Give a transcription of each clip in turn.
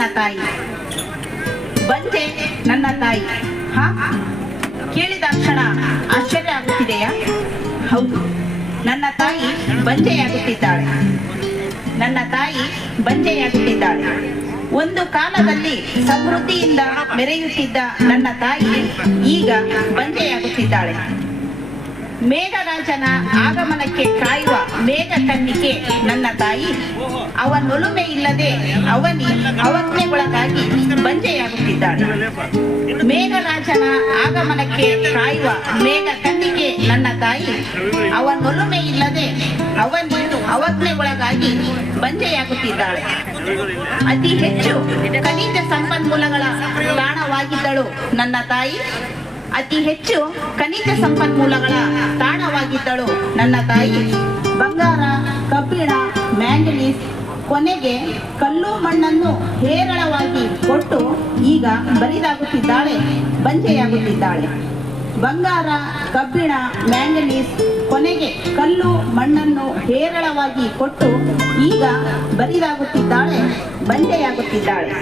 ನನ್ನ ತಾಯಿ, ಬಂಜೆ ನನ್ನ ತಾಯಿ. ಹಾ, ಕೇಳಿದ ಕ್ಷಣ ಆಶ್ಚರ್ಯ ಆಗುತ್ತಿದೆಯಾ? ಹೌದು, ನನ್ನ ತಾಯಿ ಬಂಜೆಯಾಗುತ್ತಿದ್ದಾಳೆ. ನನ್ನ ತಾಯಿ ಬಂಜೆಯಾಗುತ್ತಿದ್ದಾಳೆ. ಒಂದು ಕಾಲದಲ್ಲಿ ಸಮೃದ್ಧಿಯಿಂದ ಮೆರೆಯುತ್ತಿದ್ದ ನನ್ನ ತಾಯಿ ಈಗ ಬಂಜೆಯಾಗುತ್ತಿದ್ದಾಳೆ. ಮೇಘರಾಜನ ಆಗಮನಕ್ಕೆ ಕಾಯುವ ಮೇಘ ಕನ್ನಿಕೆ ನನ್ನ ತಾಯಿ. ಅವನೊಲುಮೆ ಇಲ್ಲದೆ ಅವಜ್ಞೆಗೊಳಗಾಗಿ ಬಂಜೆಯಾಗುತ್ತಿದ್ದಾಳೆ. ಮೇಘರಾಜನ ಆಗಮನಕ್ಕೆ ಕಾಯುವ ಮೇಘ ಕನ್ನಿಕೆ ನನ್ನ ತಾಯಿ. ಅವನೊಲುಮೆ ಇಲ್ಲದೆ ಅವಜ್ಞೆಗೊಳಗಾಗಿ ಬಂಜೆಯಾಗುತ್ತಿದ್ದಾಳೆ. ಅತಿ ಹೆಚ್ಚು ಖನಿಜ ಸಂಪನ್ಮೂಲಗಳ ತಾಣವಾಗಿದ್ದಳು ನನ್ನ ತಾಯಿ. ಅತಿ ಹೆಚ್ಚು ಖನಿಜ ಸಂಪನ್ಮೂಲಗಳ ತಾಣವಾಗಿದ್ದಳು ನನ್ನ ತಾಯಿ. ಬಂಗಾರ, ಕಬ್ಬಿಣ, ಮ್ಯಾಂಗನೀಸ್, ಕೊನೆಗೆ ಕಲ್ಲು ಮಣ್ಣನ್ನು ಹೇರಳವಾಗಿ ಕೊಟ್ಟು ಈಗ ಬರಿದಾಗುತ್ತಿದ್ದಾಳೆ, ಬಂಜೆಯಾಗುತ್ತಿದ್ದಾಳೆ. ಬಂಗಾರ, ಕಬ್ಬಿಣ, ಮ್ಯಾಂಗನೀಸ್, ಕೊನೆಗೆ ಕಲ್ಲು ಮಣ್ಣನ್ನು ಹೇರಳವಾಗಿ ಕೊಟ್ಟು ಈಗ ಬರಿದಾಗುತ್ತಿದ್ದಾಳೆ, ಬಂಜೆಯಾಗುತ್ತಿದ್ದಾಳೆ.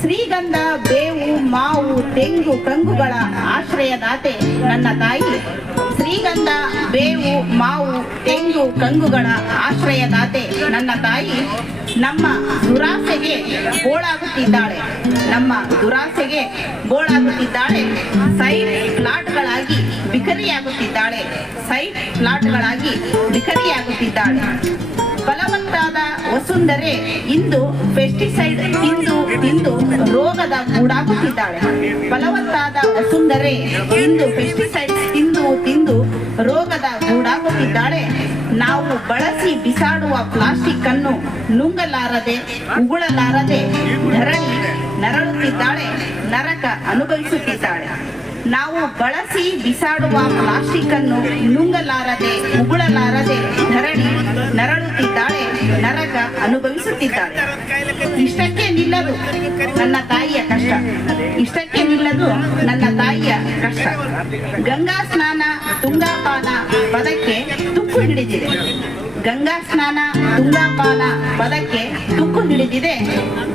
ಶ್ರೀಗಂಧ, ಬೇವು, ಮಾವು, ತೆಂಗು, ಕಂಗುಗಳ ಆಶ್ರಯದಾತೆ ನನ್ನ ತಾಯಿ. ಶ್ರೀಗಂಧ, ಬೇವು, ಮಾವು, ತೆಂಗು, ಕಂಗುಗಳ ಆಶ್ರಯದಾತೆ ನನ್ನ ತಾಯಿ. ನಮ್ಮ ದುರಾಸೆಗೆ ಬೋಳಾಗುತ್ತಿದ್ದಾಳೆ, ನಮ್ಮ ದುರಾಸೆಗೆ ಬೋಳಾಗುತ್ತಿದ್ದಾಳೆ. Side ಪ್ಲಾಟ್ಗಳಾಗಿ ಬಿಕರಿಯಾಗುತ್ತಿದ್ದಾಳೆ, side ಪ್ಲಾಟ್ಗಳಾಗಿ ಬಿಕರಿಯಾಗುತ್ತಿದ್ದಾಳೆ. ಫಲವತ್ತಾದ ವಸುಂಧರೆ ಇಂದು ಪೆಸ್ಟಿಸೈಡ್ ತಿಂದು ತಿಂದು ರೋಗದ ಗೂಡಾಗುತ್ತಿದ್ದಾಳೆ. ಫಲವತ್ತಾದ ವಸುಂಧರೆ ಇಂದು ಪೆಸ್ಟಿಸೈಡ್ ತಿಂದು ತಿಂದು ರೋಗದ ಗೂಡಾಗುತ್ತಿದ್ದಾಳೆ. ನಾವು ಬಳಸಿ ಬಿಸಾಡುವ ಪ್ಲಾಸ್ಟಿಕ್ ಅನ್ನು ನುಂಗಲಾರದೆ ಉಗುಳಲಾರದೆ ಧರಣಿ ನರಳುತ್ತಿದ್ದಾಳೆ, ನರಕ ಅನುಭವಿಸುತ್ತಿದ್ದಾಳೆ. ನಾವು ಬಳಸಿ ಬಿಸಾಡುವ ಪ್ಲಾಸ್ಟಿಕ್ ಅನ್ನು ನುಂಗಲಾರದೆ ಉಗುಳಲಾರದೆ ಧರಣಿ ನರಳುತ್ತಿದ್ದಾಳೆ, ನರಕ ಅನುಭವಿಸುತ್ತಿದ್ದಾಳೆ. ಇಷ್ಟಕ್ಕೆ ನಿಲ್ಲದು ನನ್ನ ತಾಯಿಯ ಕಷ್ಟ, ಇಷ್ಟಕ್ಕೆ ನಿಲ್ಲದು ನನ್ನ ತಾಯಿಯ ಕಷ್ಟ. ಗಂಗಾ ಸ್ನಾನ ತುಂಗಾಪಾನ ಪದಕ್ಕೆ ತುಕ್ಕು ಹಿಡಿದಿದೆ. ಗಂಗಾ ಸ್ನಾನ ತುಂಗಾಪಾನ ಪದಕ್ಕೆ ತುಕ್ಕು ಹಿಡಿದಿದೆ.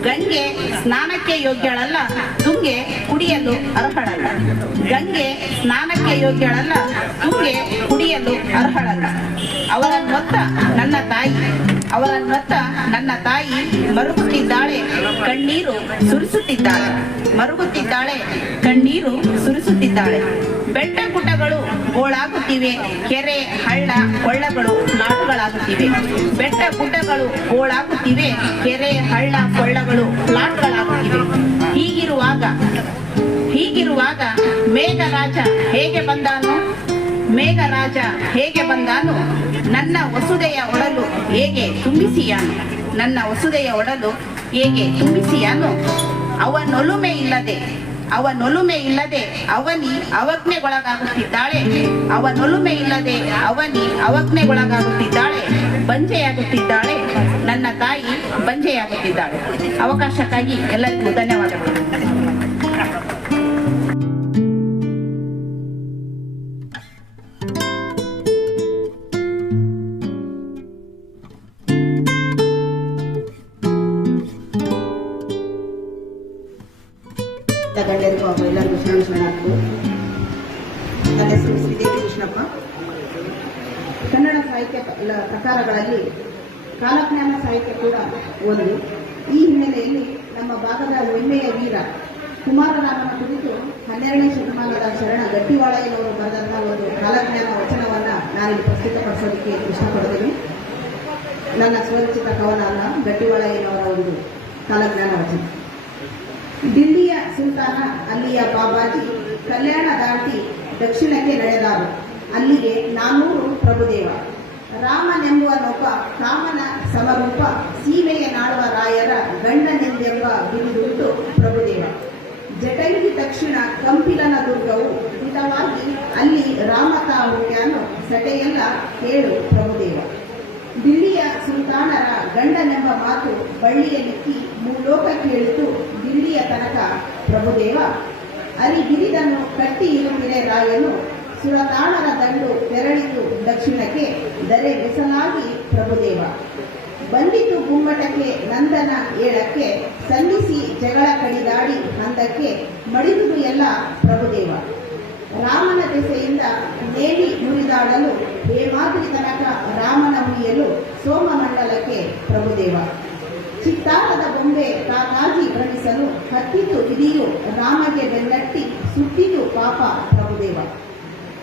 ಗಂಗೆ ಸ್ನಾನಕ್ಕೆ ಯೋಗ್ಯಳಲ್ಲ, ತುಂಗೆ ಕುಡಿಯಲು ಅರ್ಹಳಲ್ಲ. ಗಂಗೆ ಸ್ನಾನಕ್ಕೆ ಯೋಗ್ಯಳಲ್ಲ, ತುಂಗೆ ಕುಡಿಯಲು ಅರ್ಹಳಲ್ಲ. ಅವರನ್ನೊತ್ತ ನನ್ನ ತಾಯಿ, ಅವರನ್ನೊತ್ತ ನನ್ನ ತಾಯಿ ಮರುಗುತ್ತಿದ್ದಾಳೆ, ಕಣ್ಣೀರು ಸುರಿಸುತ್ತಿದ್ದಾಳೆ. ಮರುಗುತ್ತಿದ್ದಾಳೆ, ಕಣ್ಣೀರು ಸುರಿಸುತ್ತಿದ್ದಾಳೆ. ಬೆಟ್ಟ ಗುಡ್ಡಗಳು ಗೋಳಾಗುತ್ತಿವೆ, ಕೆರೆ, ಹಳ್ಳ, ಕೊಳ್ಳಗಳು ಪ್ಲಾಟ್ಗಳಾಗುತ್ತಿವೆ. ಬೆಟ್ಟ ಗುಡ್ಡಗಳು ಗೋಳಾಗುತ್ತಿವೆ, ಕೆರೆ, ಹಳ್ಳ, ಕೊಳ್ಳಗಳು ಪ್ಲಾಟ್ಗಳಾಗುತ್ತಿವೆ. ಹೀಗಿರುವಾಗ ಮೇಘರಾಜ ಹೇಗೆ ಬಂದಾನು? ಮೇಘರಾಜ ಹೇಗೆ ಬಂದಾನು? ನನ್ನ ವಸುದೆಯ ಒಡಲು ಹೇಗೆ ತುಂಬಿಸಿಯಾನು? ನನ್ನ ವಸುದೆಯ ಒಡಲು ಹೇಗೆ ತುಂಬಿಸಿಯಾನು? ಅವನೊಲುಮೆ ಇಲ್ಲದೆ ಅವನಿ ಅವಜ್ಞೆಗೊಳಗಾಗುತ್ತಿದ್ದಾಳೆ. ಅವನೊಲುಮೆ ಇಲ್ಲದೆ ಅವನಿ ಅವಜ್ಞೆಗೊಳಗಾಗುತ್ತಿದ್ದಾಳೆ, ಬಂಜೆಯಾಗುತ್ತಿದ್ದಾಳೆ. ನನ್ನ ತಾಯಿ ಬಂಜೆಯಾಗುತ್ತಿದ್ದಾಳೆ. ಅವಕಾಶಕ್ಕಾಗಿ ಎಲ್ಲರಿಗೂ ಧನ್ಯವಾದಗಳು. ಗಣ್ಯರಿಗೂ ಹಾಗೂ ಎಲ್ಲರಿಗೂ ಶರಣು. ನನ್ನ ಹೆಸರು ಶ್ರೀದೇವಿ ಕೃಷ್ಣಪ್ಪ. ಕನ್ನಡ ಸಾಹಿತ್ಯ ಪ್ರಕಾರಗಳಲ್ಲಿ ಕಾಲಜ್ಞಾನ ಸಾಹಿತ್ಯ ಕೂಡ ಒಂದು. ಈ ಹಿನ್ನೆಲೆಯಲ್ಲಿ ನಮ್ಮ ಭಾಗದ ಹೆಮ್ಮೆಯ ವೀರ ಕುಮಾರರಾಮನ ಕುರಿತು 12ನೇ ಶತಮಾನದ ಶರಣ ಗಟ್ಟಿವಾಳಯ್ಯನವರು ಬರೆದಂತಹ ಒಂದು ಕಾಲಜ್ಞಾನ ವಚನವನ್ನು ನಾನಿಲ್ಲಿ ಪ್ರಸ್ತುತಪಡಿಸೋದಕ್ಕೆ ಇಷ್ಟಪಡ್ತೀನಿ. ನನ್ನ ಸ್ವರಚಿತ ಕವನ ಅಲ್ಲ, ಗಟ್ಟಿವಾಳಯ್ಯನವರ ಒಂದು ಕಾಲಜ್ಞಾನ ವಚನ. ದಿಲ್ಲಿಯ ಸುಲ್ತಾನ ಅಲ್ಲಿಯ ಬಾಬಾಜಿ ಕಲ್ಯಾಣ ದಾಟಿ ದಕ್ಷಿಣಕ್ಕೆ ನಡೆದಾರು. ಅಲ್ಲಿಗೆ 400 ಪ್ರಭುದೇವ. ರಾಮನೆಂಬುವನೊಬ್ಬ ಕಾಮನ ಸಮರೂಪ, ಸೀಮೆಯ ನಾಡುವ ರಾಯರ ಗಂಡನೆಂದೆಂಬ ಬಿರುದುಂಟು ಪ್ರಭುದೇವ. ಜಟಂಗಿ ತಕ್ಷಣ ಕಂಪಿಲನ ದುರ್ಗವು ಹಿತವಾಗಿ ಅಲ್ಲಿ ರಾಮತಾ ಹುಟ್ಟ್ಯಾನು ಸಟೆಯೆಲ್ಲ ಕೇಳು ಪ್ರಭುದೇವ. ದಿಲ್ಲಿಯ ಸುಲ್ತಾನರ ಗಂಡನೆಂಬ ಮಾತು ಬಳ್ಳಿಯಲಿಕ್ಕಿ ಮೂಲೋಕ ಕೇಳಿತು ದಿಲ್ಲಿಯ ತನಕ ಪ್ರಭುದೇವ. ಅರಿಗಿರಿದನ್ನು ಕಟ್ಟಿ ಇರುತ್ತಿರೆ ರಾಯನು, ಸುರತಾಣರ ದಂಡು ತೆರಳಿತು ದಕ್ಷಿಣಕ್ಕೆ ದರೆ ಬೆಸಲಾಗಿ ಪ್ರಭುದೇವ. ಬಂದಿತು ಗುಮ್ಮಟಕ್ಕೆ ನಂದನ ಏಳಕ್ಕೆ, ಸಲ್ಲಿಸಿ ಜಗಳ ಕಡಿದಾಡಿ ಹಂದಕ್ಕೆ, ಮಡಿದುದು ಎಲ್ಲ ಪ್ರಭುದೇವ. ರಾಮನ ದೆಸೆಯಿಂದ ನೇಣಿ ಮುರಿದಾಡಲು, ಹೇಮಾದ್ರಿ ತನಕ ರಾಮನ ಮುರಿಯಲು, ಸೋಮಮಂಡಲಕ್ಕೆ ಪ್ರಭುದೇವ. ಚಿತ್ತಾರದ ಬೊಂಬೆ ತಾಗಾಗಿ ಭ್ರಮಿಸಲು, ಹತ್ತಿತು ವಿಧಿಯು ರಾಮಗೆ ಬೆನ್ನಟ್ಟಿ, ಸುಟ್ಟಿತು ಪಾಪ ಪ್ರಭುದೇವ.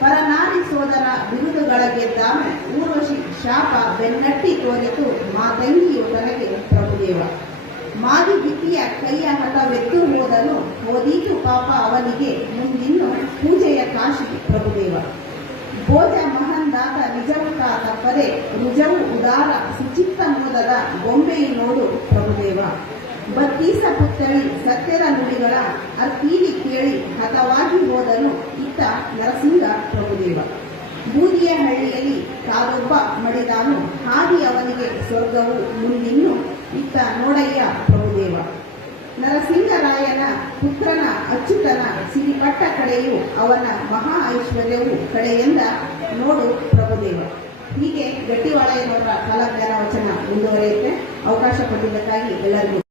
ಪರನಾರಿ ಸೋದರ ಬಿರುದುಗಳ ಗೆದ್ದಾನು, ಊರ್ವಶಿ ಶಾಪ ಬೆನ್ನಟ್ಟಿ ತೋರಿತು, ಮಾತಂಗಿಯು ತನಗೆ ಪ್ರಭುದೇವ. ಮಾದಿ ಬಿತ್ತಿಯ ಕೈಯ ಹಠವೆತ್ತು ಹೋದನು, ಹೋದೀತು ಪಾಪ ಅವನಿಗೆ, ಮುಂದಿನ್ನು ಪೂಜೆಯ ಕಾಶಿ ಪ್ರಭುದೇವ. ಭೋಜ ಮಹಂದಾತ ನಿಜವುತ ತಪ್ಪದೆ, ರುಜವು ಉದಾರ ಸುಚಿತ್ತ ಮೋದದ ಗೊಂಬೆಯು ನೋಡು ಪ್ರಭುದೇವ. ಬತ್ತೀಸ ಪುತ್ತಳಿ ಸತ್ಯದ ನುಡಿಗಳ ಅರ್ತೀಲಿ ಕೇಳಿ ಹತವಾಗಿ ಹೋದನು, ಇತ್ತ ನರಸಿಂಹ ಪ್ರಭುದೇವ. ಬೂದಿಯ ಹಳ್ಳಿಯಲ್ಲಿ ತಾನೊಬ್ಬ ಮಡಿದಾನು, ಹಾದಿ ಅವನಿಗೆ ಸ್ವರ್ಗವು ಮುಂದಿನ್ನು, ಇತ್ತ ನೋಡಯ್ಯ ಪ್ರಭುದೇವ. ನರಸಿಂಹರಾಯನ ಪುತ್ರನ ಅಚ್ಯುತನ ಸಿರಿಪಟ್ಟ ಕಡೆಯು, ಅವನ ಮಹಾ ಐಶ್ವರ್ಯವು ಕಡೆಯೆಂದ ನೋಡು ಪ್ರಭುದೇವ. ಹೀಗೆ ಗಟ್ಟಿವಾಳಯ್ಯನವರ ಕಾಲಜ್ಞಾನ ವಚನ ಮುಂದುವರಿಯುತ್ತೆ. ಅವಕಾಶ ಕೊಟ್ಟಿದ್ದಕ್ಕಾಗಿ ಎಲ್ಲರಿಗೂ